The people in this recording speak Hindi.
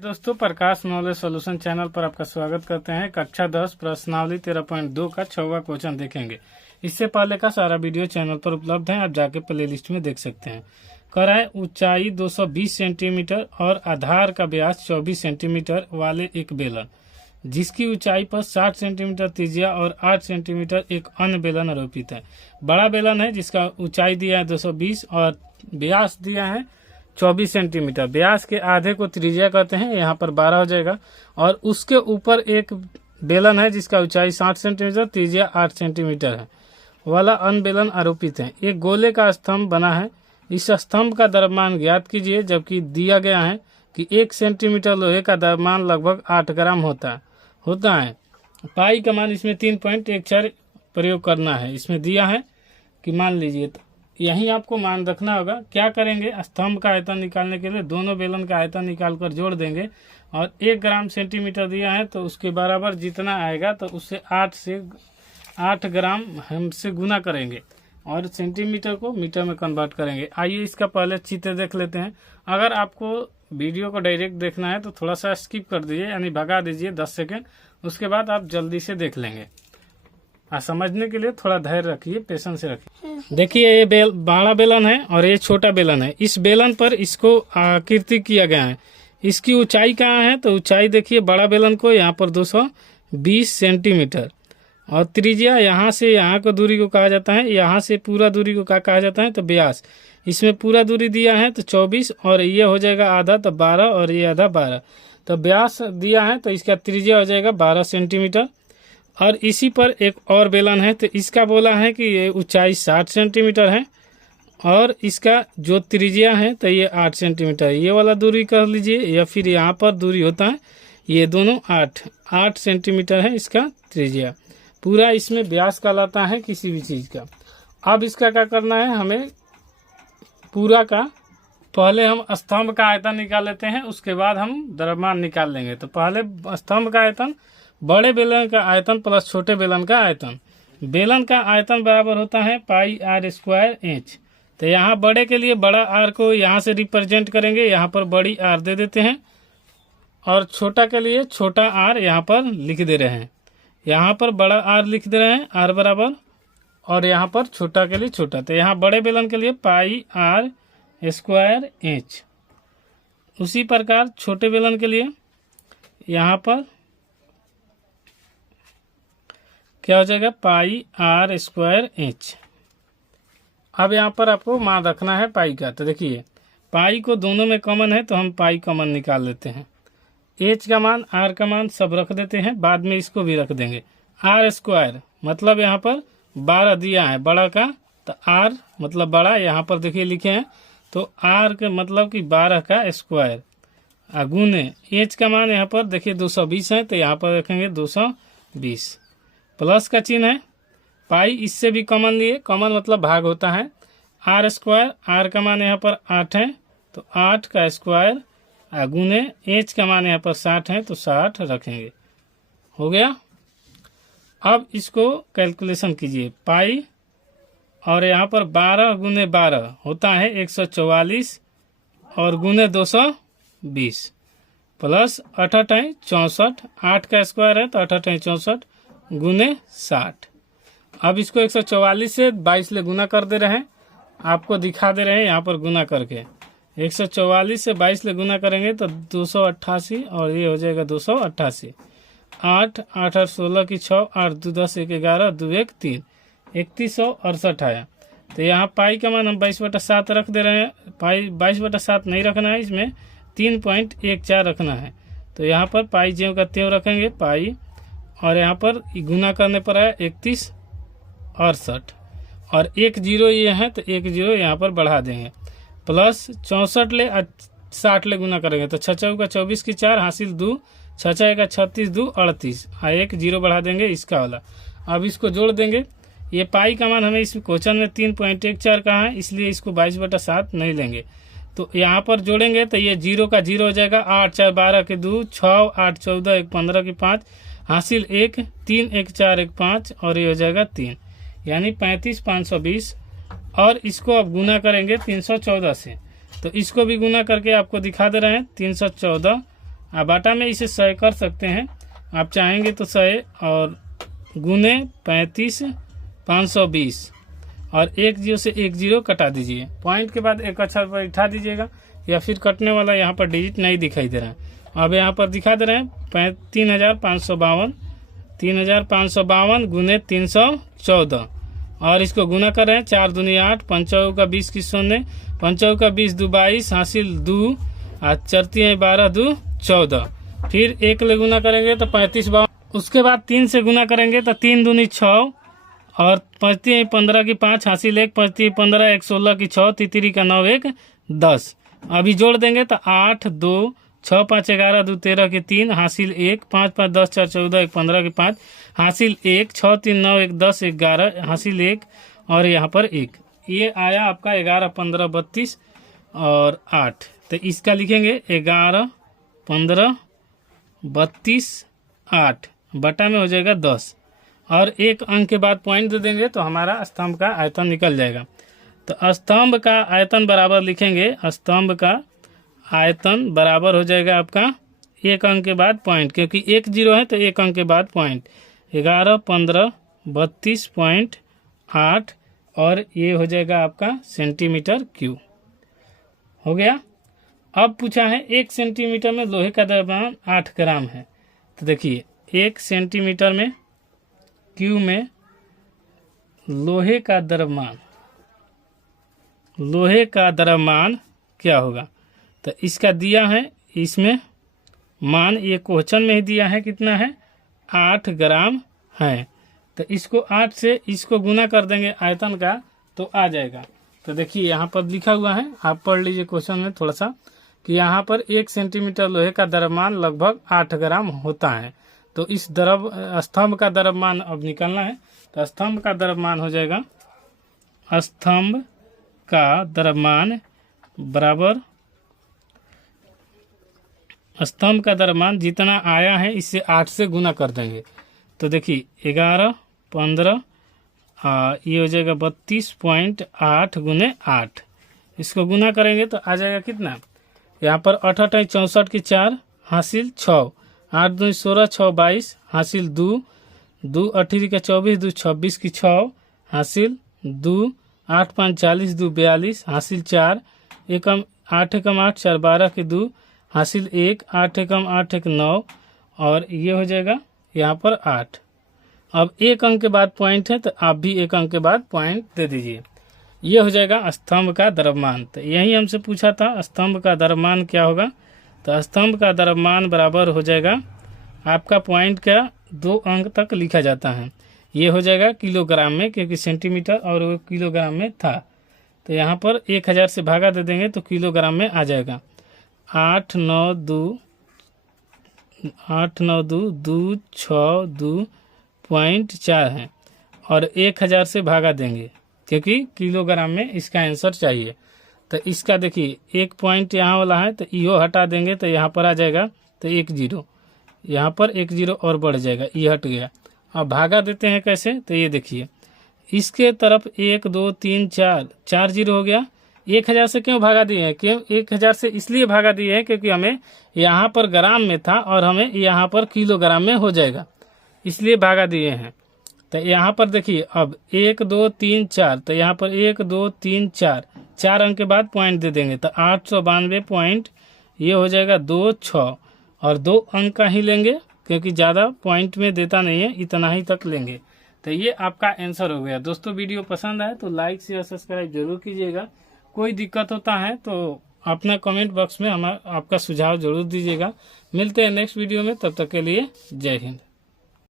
दोस्तों, प्रकाश नॉलेज सॉल्यूशन चैनल पर आपका स्वागत करते हैं। कक्षा 10 प्रश्नावली 13.2 का 6वां क्वेश्चन देखेंगे। इससे पहले का सारा वीडियो चैनल पर उपलब्ध है, आप जाके प्ले लिस्ट में देख सकते हैं। कराए ऊंचाई 220 सेंटीमीटर और आधार का व्यास 24 सेंटीमीटर वाले एक बेलन, जिसकी ऊंचाई पर 60 सेंटीमीटर त्रिज्या और 8 सेंटीमीटर एक अन्य बेलन आरोपित है। बड़ा बेलन है जिसका ऊंचाई दिया है 220 और व्यास दिया है 24 सेंटीमीटर। व्यास के आधे को त्रिज्या कहते हैं, यहाँ पर 12 हो जाएगा। और उसके ऊपर एक बेलन है जिसका ऊंचाई 60 सेंटीमीटर त्रिज्या 8 सेंटीमीटर है वाला अन्य बेलन आरोपित है। एक गोले का स्तंभ बना है, इस स्तंभ का द्रव्यमान ज्ञात कीजिए, जबकि दिया गया है कि 1 सेंटीमीटर लोहे का द्रव्यमान लगभग 8 ग्राम होता है। पाई का मान इसमें 3.14 प्रयोग करना है। इसमें दिया है कि मान लीजिए, यहीं आपको मान रखना होगा। क्या करेंगे, स्तंभ का आयतन निकालने के लिए दोनों बेलन का आयतन निकालकर जोड़ देंगे और 1 ग्राम सेंटीमीटर दिया है तो उसके बराबर जितना आएगा तो उससे 8 ग्राम हमसे गुना करेंगे और सेंटीमीटर को मीटर में कन्वर्ट करेंगे। आइए इसका पहले चित्र देख लेते हैं। अगर आपको वीडियो को डायरेक्ट देखना है तो थोड़ा सा स्किप कर दीजिए, यानी भगा दीजिए 10 सेकेंड, उसके बाद आप जल्दी से देख लेंगे। समझने के लिए थोड़ा धैर्य रखिए, पेशेंस से रखिए। देखिए, ये बड़ा बेलन है और ये छोटा बेलन है। इस बेलन पर इसको आकृति किया गया है। इसकी ऊंचाई कहाँ है तो ऊंचाई देखिए, बड़ा बेलन को यहाँ पर 220 सेंटीमीटर और त्रिज्या यहाँ से यहाँ को दूरी को कहा जाता है, यहाँ से पूरा दूरी को क्या कहा जाता है तो व्यास। इसमें पूरा दूरी दिया है तो 24 और ये हो जाएगा आधा तो 12 और ये आधा 12, तो व्यास दिया है तो इसका त्रिज्या हो जाएगा 12 सेंटीमीटर। और इसी पर एक और बेलन है तो इसका बोला है कि ये ऊंचाई 60 सेंटीमीटर है और इसका जो त्रिज्या है तो ये 8 सेंटीमीटर। ये वाला दूरी कर लीजिए, या फिर यहाँ पर दूरी होता है, ये दोनों 8 सेंटीमीटर है इसका त्रिज्या। पूरा इसमें व्यास कहलाता है किसी भी चीज़ का। अब इसका क्या करना है, हमें पूरा का पहले हम स्तंभ का आयतन निकाल लेते हैं, उसके बाद हम द्रव्यमान निकाल लेंगे। तो पहले स्तंभ का आयतन, बड़े बेलन का आयतन प्लस छोटे बेलन का आयतन। बेलन का आयतन बराबर होता है पाई आर स्क्वायर इंच। तो यहाँ बड़े के लिए बड़ा आर को यहाँ से रिप्रेजेंट करेंगे, यहाँ पर बड़ी आर दे देते हैं, और छोटा के लिए छोटा आर यहाँ पर लिख दे रहे हैं। यहाँ पर बड़ा आर लिख दे रहे हैं, आर बराबर, और यहाँ पर छोटा के लिए छोटा। तो यहाँ बड़े बेलन के लिए पाई आर स्क्वायर इंच। उसी प्रकार छोटे बेलन के लिए यहाँ पर क्या हो जाएगा, पाई आर स्क्वायर इंच। अब यहाँ पर आपको मान रखना है पाई का। तो देखिए, पाई को दोनों में कॉमन है तो हम पाई कॉमन निकाल लेते हैं। एच का मान, आर का मान सब रख देते हैं, बाद में इसको भी रख देंगे। आर स्क्वायर मतलब यहाँ पर 12 दिया है बड़ा का, तो आर मतलब बड़ा यहाँ पर देखिए लिखे हैं, तो आर के मतलब कि 12 का स्क्वायर गुने एच का मान यहाँ पर देखिए 220 है तो यहाँ पर रखेंगे 220, प्लस का चिन्ह है। पाई इससे भी कॉमन लिए, कॉमन मतलब भाग होता है। आर स्क्वायर, आर का मान यहाँ पर 8 है तो 8 का स्क्वायर गुने एच का मान यहाँ पर 60 है तो 60 रखेंगे। हो गया। अब इसको कैलकुलेशन कीजिए। पाई और यहाँ पर 12 गुने 12 होता है 144 और गुने 220 प्लस 8 64, 8 का स्क्वायर है तो 8 64 गुने 60। अब इसको 144 से 22 ले गुना कर दे रहे हैं, आपको दिखा दे रहे हैं यहाँ पर गुना करके। 144 से 22 ले गुना करेंगे तो 288 और ये हो जाएगा 288। 8 8 8 16 की 6, 8 2 10 1 11 2 1 3, 3168 आया। तो यहाँ पाई का मान हम 22/7 रख दे रहे हैं। पाई 22/7 नहीं रखना है, इसमें 3.14 रखना है। तो यहाँ पर पाई ज्यों का त्यों रखेंगे पाई, और यहाँ पर गुना करने पर आया 3168 और 1 0 ये है तो 1 0 यहाँ पर बढ़ा देंगे, प्लस 64 ले 60 ले गुना करेंगे तो 6 चौका 24 की 4 हासिल 2, 6 6 का 36 2 38 और 1 0 बढ़ा देंगे इसका वाला। अब इसको जोड़ देंगे। ये पाई का मान हमें इस क्वेश्चन में 3.14 कहा है, इसलिए इसको 22/7 नहीं लेंगे। तो यहाँ पर जोड़ेंगे तो ये 0 का 0 हो जाएगा। 8 4 12 के 2, 6 8 14 1 15 की 5 हासिल 1, 3 1 4 1 5 और ये हो जाएगा 3, यानी 35,520। और इसको अब गुना करेंगे 314 से, तो इसको भी गुना करके आपको दिखा दे रहे हैं। 314 आप बाटा में इसे 100 कर सकते हैं, आप चाहेंगे तो 100 और गुने 35 520 और 1 0 से 1 0 कटा दीजिए। पॉइंट के बाद एक अक्षर पर बैठा दीजिएगा या फिर कटने वाला यहाँ पर डिजिट नहीं दिखाई दे रहा है। अब यहाँ पर दिखा दे रहे हैं 3552 गुने 314 और इसको गुना कर रहे हैं 4 दूनी 8 5 का 20 की 0 5 का 20 2 22 हासिल 2 और चरती है 12 2 14। फिर 1 ले गुना करेंगे तो 35 52, उसके बाद 3 से गुना करेंगे तो 3 दूनी 6 और 5 15 की 5 हासिल 1 5 15 1 16 की 6 तितरी का 9 1 10। अभी जोड़ देंगे तो 8 2 6 5 11 2 13 के 3 हासिल 1 5 5 10 4 14 1 15 के 5 हासिल 1 6 3 9 1 10 11 हासिल 1 और यहाँ पर 1। ये आया आपका 11 15 32 और 8। तो इसका लिखेंगे 11 15 32 8 बटा में हो जाएगा 10 और 1 अंक के बाद पॉइंट दे देंगे तो हमारा स्तंभ का आयतन निकल जाएगा। तो स्तंभ का आयतन बराबर लिखेंगे, स्तंभ का आयतन बराबर हो जाएगा आपका 1 अंक के बाद पॉइंट, क्योंकि 1 0 है तो 1 अंक के बाद पॉइंट 11 15 32.8 और ये हो जाएगा आपका सेंटीमीटर क्यूब। हो गया। अब पूछा है 1 सेंटीमीटर में लोहे का द्रव्यमान 8 ग्राम है। तो देखिए 1 सेंटीमीटर में क्यूब में लोहे का द्रव्यमान क्या होगा। तो इसका दिया है, इसमें मान ये क्वेश्चन में ही दिया है कितना है 8 ग्राम है। तो इसको 8 से इसको गुना कर देंगे आयतन का तो आ जाएगा। तो देखिए यहाँ पर लिखा हुआ है, आप पढ़ लीजिए क्वेश्चन में थोड़ा सा कि यहाँ पर 1 सेंटीमीटर लोहे का द्रव्यमान लगभग 8 ग्राम होता है। तो इस स्तंभ का द्रव्यमान अब निकालना है। तो स्तंभ का द्रव्यमान हो जाएगा, स्तंभ का द्रव्यमान बराबर स्तंभ का द्रव्यमान जितना आया है इससे 8 से गुना कर देंगे। तो देखिए 11 15 ये हो जाएगा 32.8 गुने 8। इसको गुना करेंगे तो आ जाएगा कितना, यहाँ पर 8 8 64 की 4 हासिल 6 8 2 16 6 22 हासिल 2 2 18 का 24 2 26 की 6 हासिल 2 8 5 40 2 42 हासिल 4 एकम 8 एकम 8 4 12 के 2 हासिल 1 8 एकम 8 1 9 और ये हो जाएगा यहाँ पर 8। अब 1 अंक के बाद पॉइंट है तो आप भी 1 अंक के बाद पॉइंट दे दीजिए। ये हो जाएगा स्तंभ का द्रव्यमान। तो यही हमसे पूछा था स्तंभ का द्रव्यमान क्या होगा। तो स्तंभ का द्रव्यमान बराबर हो जाएगा आपका पॉइंट का 2 अंक तक लिखा जाता है। ये हो जाएगा किलोग्राम में, क्योंकि सेंटीमीटर और वो किलोग्राम में था। तो यहाँ पर 1000 से भागा दे देंगे तो किलोग्राम में आ जाएगा। 8 9 2 2 6 2.4 है और 1000 से भागा देंगे क्योंकि किलोग्राम में इसका आंसर चाहिए। तो इसका देखिए 1 पॉइंट यहाँ वाला है तो इहो हटा देंगे तो यहाँ पर आ जाएगा तो 1 0, यहाँ पर 1 0 और बढ़ जाएगा, ये हट गया। अब भागा देते हैं कैसे, तो ये देखिए इसके तरफ 1 2 3 4 0 हो गया। 1000 से क्यों भागा दिए हैं, क्यों 1000 से इसलिए भागा दिए हैं क्योंकि हमें यहाँ पर ग्राम में था और हमें यहाँ पर किलोग्राम में हो जाएगा, इसलिए भागा दिए हैं। तो यहाँ पर देखिए अब 1 2 3 4, तो यहाँ पर 1 2 3 4 अंक के बाद पॉइंट दे देंगे तो 892 पॉइंट ये हो जाएगा 2 6 और 2 अंक का ही लेंगे क्योंकि ज़्यादा पॉइंट में देता नहीं है, इतना ही तक लेंगे। तो ये आपका आंसर हो गया। दोस्तों वीडियो पसंद आए तो लाइक शेयर सब्सक्राइब जरूर कीजिएगा। कोई दिक्कत होता है तो अपना कमेंट बॉक्स में आपका सुझाव जरूर दीजिएगा। मिलते हैं नेक्स्ट वीडियो में, तब तक के लिए जय हिंद।